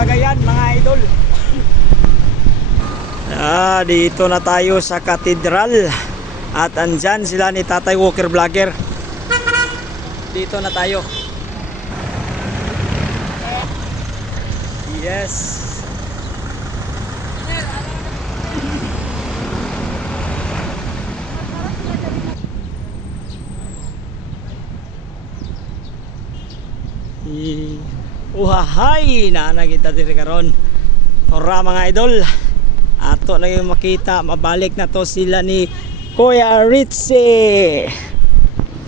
Cagayan mga idol. Dito na tayo sa katedral. At andyan sila ni Tatay Walker Vlogger. Dito na tayo. Yes. Uhahay na nakita diri karon. Ora mga idol. Ato na yung makita, mabalik na to sila ni Kuya Ritzy.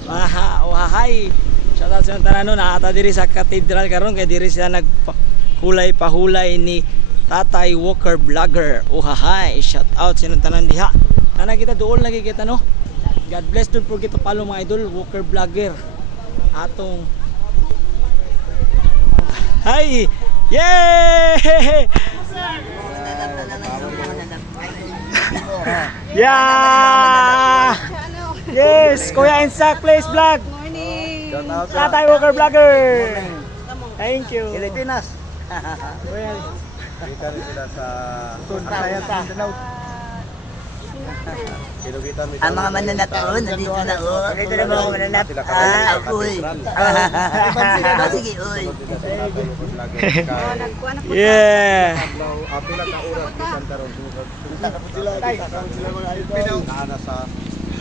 Uhahay. Shout out sa tanan na ata diri sa katedral karon kay diri sila nagpahulay-pahulay ni Tatay Walker Vlogger. Uhahay. Shout out sa tanan diha. Na nakita dool lagi kita no. God bless, don't forget to follow mga idol Walker Vlogger. Atong Hi! Yay! Yeah! Yes! Kuya Insak Place Vlog! Morning! Tatay Walker Vlogger! Thank you! Pilipinas. Well, Kita rin sila sa Asayan sa Mindanao. Kilogitan ni Ang mga mananapon, nandito na o. Dito na mga mananap. Uy. Sige, uy. yeah! Apila ka oras bisan karon sugod. Naana sa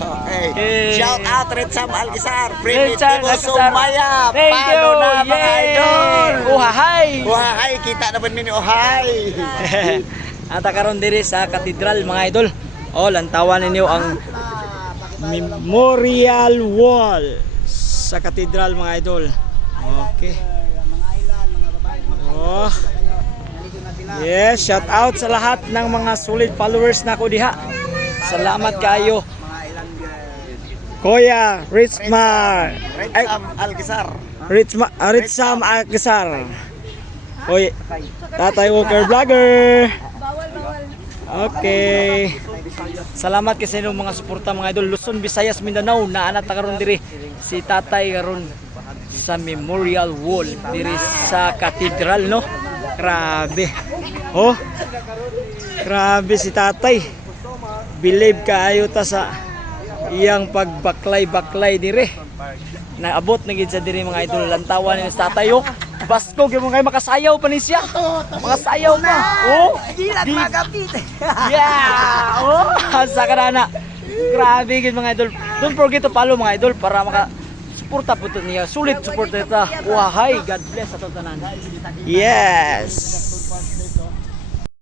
Okay. Shout out Ritsam Algisar. Ritsam Primitivo Algisar. Sumaya. Thank you! Paano na mga Yay! idol? Uhahay! Uhahay, kita naman min uhay. Ata karon diri sa katedral mga idol. Lantawan ninyo ang memorial wall sa katedral mga idol. Okay. Yes, shout out sa lahat ng mga solid followers na ko diha. Salamat kayo. Kuya Ritzmar. Ritsam Algisar. Ritsam Algisar. Oy, Tatay Walker Vlogger. Okay. Salamat kasi ng mga suporta mga idol Luzon, Visayas, Mindanao na anak karon diri si Tatay karon sa memorial wall diri sa katedral no. Grabe. Grabe si Tatay. Believe kaayo ta sa iyang pagbaklay-baklay diri. Naabot na gid sa diri mga idol lantawan ni Tatay oh. Basko gyud mo kay makasayaw pa ni siya. Makasayaw pa. Dilat magapit. Yeah! Sa kanana. Grabe gid mga idol. Don't forget to follow mga idol para maka suporta po niya. Sulit support nita. Uhahay. God bless sa tanan. Yes.